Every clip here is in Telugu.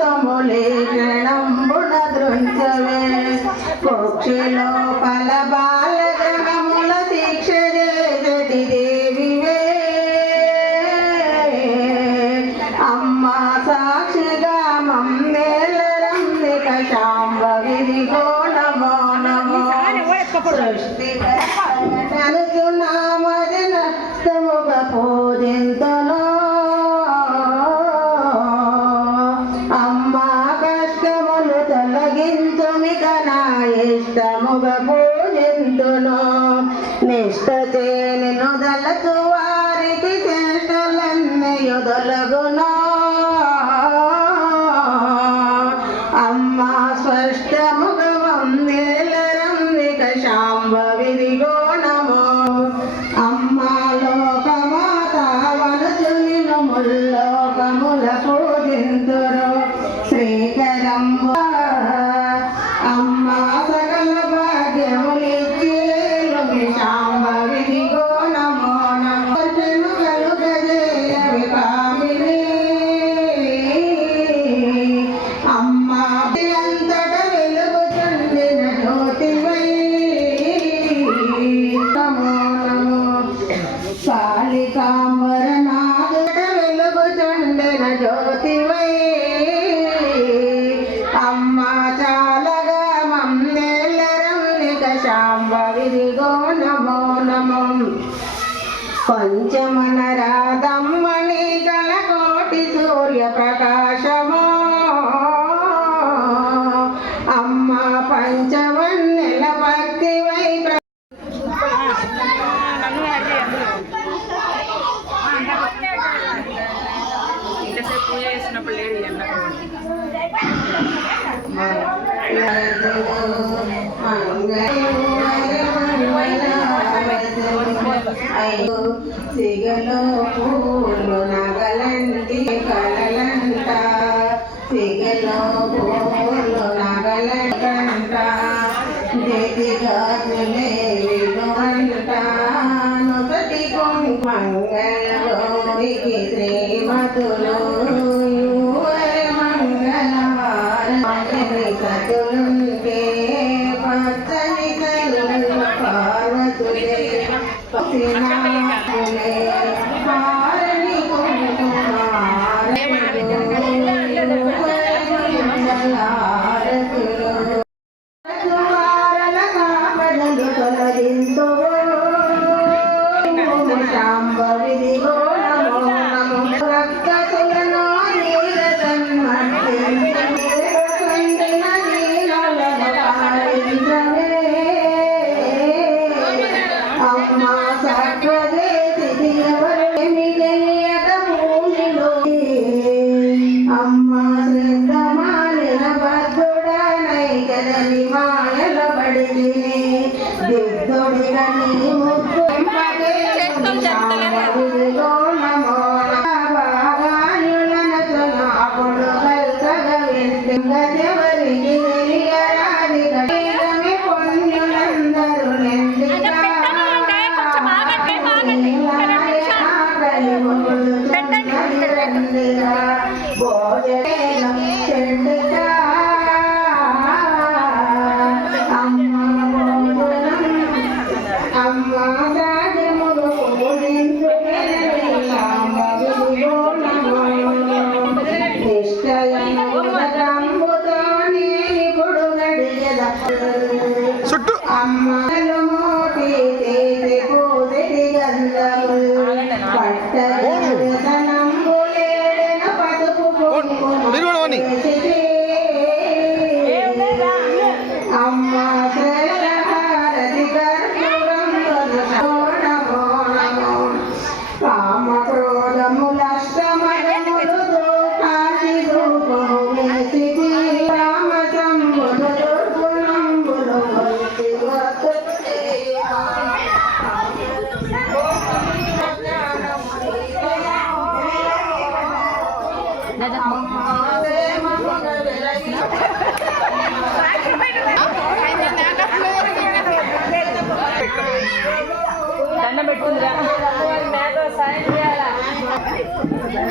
দামলে సిగలో పూలు నగలంటి కళలంటి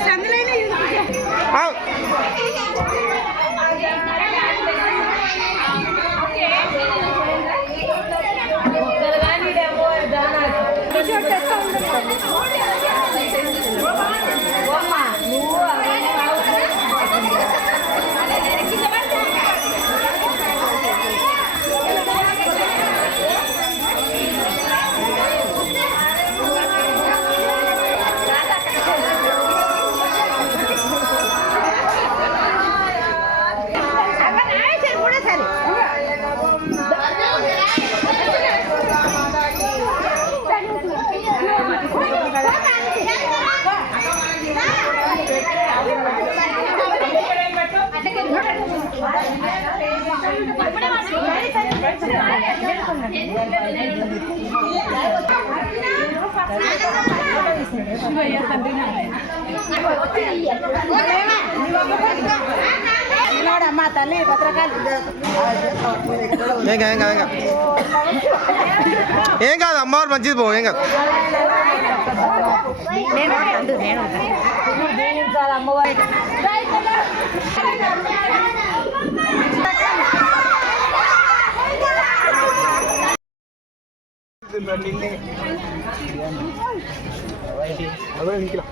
सांगलंय ना. చేయాలా ఏమో తెలియదు చూస్తాం ఆ, అమ్మా తల్లి భద్రకాళి ఏం కాదు ఏం కాదు ఏం కాదు ఏం కాదు అమ్మవారు మంచిది അതുപോലെ നിൽക്കില്ല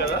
కదా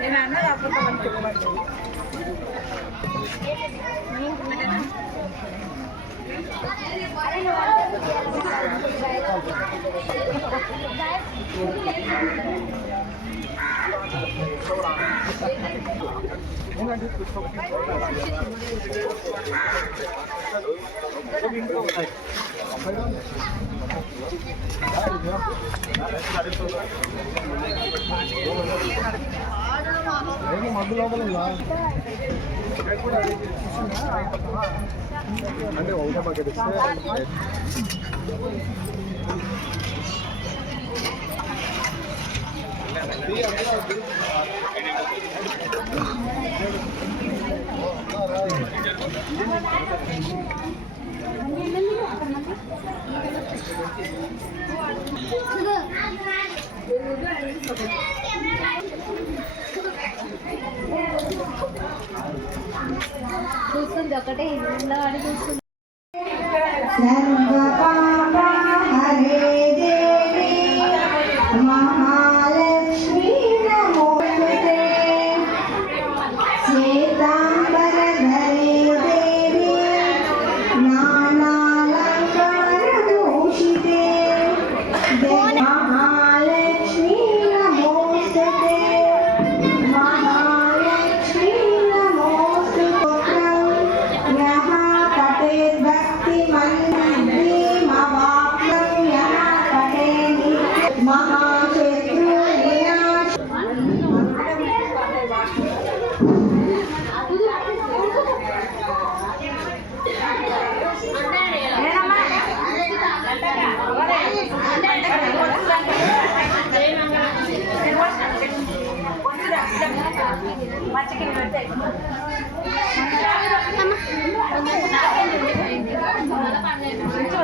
నేను అన్నది అప్పుడు Thank you. మందు లోపల అంటే ఒకటే పక్కన చూస్తుంది ఒకటే ఇంట్లో అని చూస్తుంది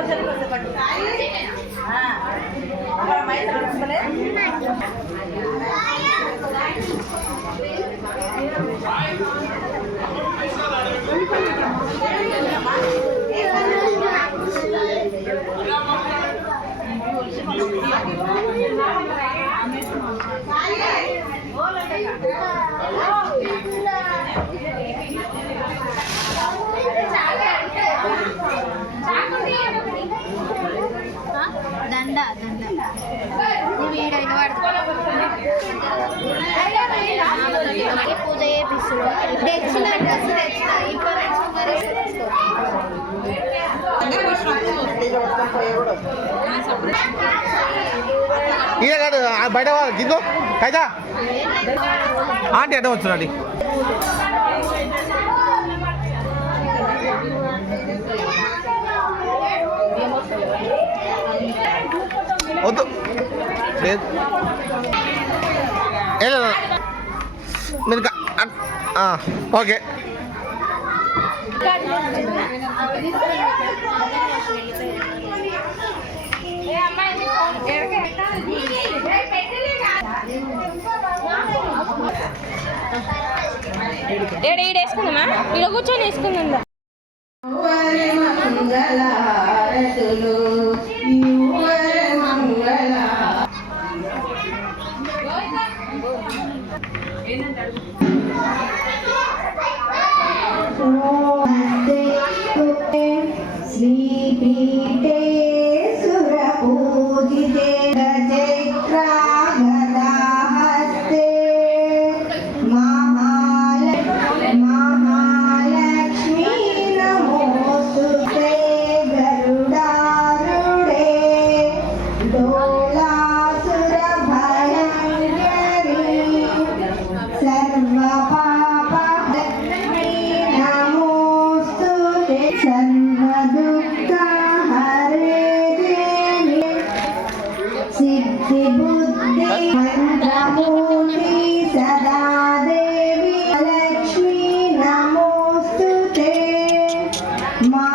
சொல்லி கொஞ்சம் பட்டு ஆ. அப்புறம் ఇదే కాదు బయట వాళ్ళు కైదా? ఆంటీ అడ్డం వచ్చునండి వద్దు. లేదు ఏ లేదు. మీరు క- అట్- ఆ, ఓకే ఏడ ఈడ వేసుకుందామా? ఈడ కూర్చొని వేసుకుందా మంగళారతులు my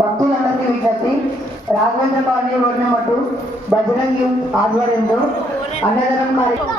భక్తులందరికీ విజ్ఞప్తి. Raghavendra colony road number two Bajrangi ఆధ్వర్యంలో అన్నదానం కార్యక్రమం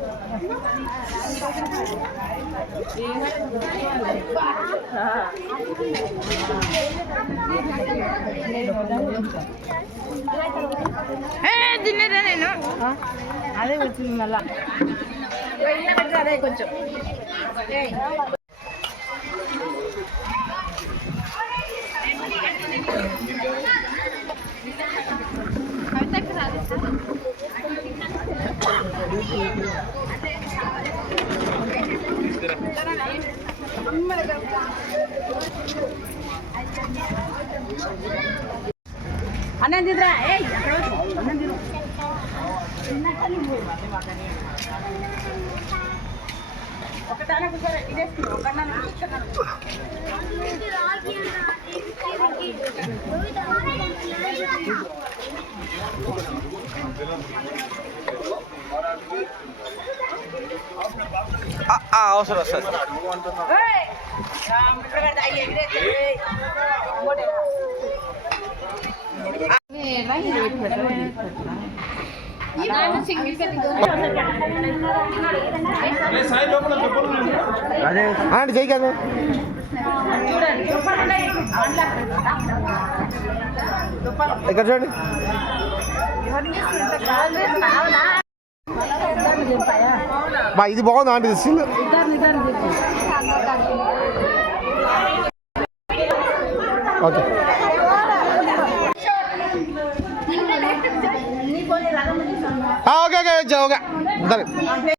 తినేదా నేను? అదే వచ్చింది మళ్ళా. అదే కొంచెం అన్నం తిందిరా ఏయ్ అక్కడ వద్దు. అన్నం తిను అవసరం వస్తుంది ఆంటీ చెయ్యి కదా. ఇక్కడ చూడండి. బా ఇది బాగుంది ఆంటీ సిల్ ఓకే. ఆ, ఓకే ఓకే ఓకే ఓకే సరే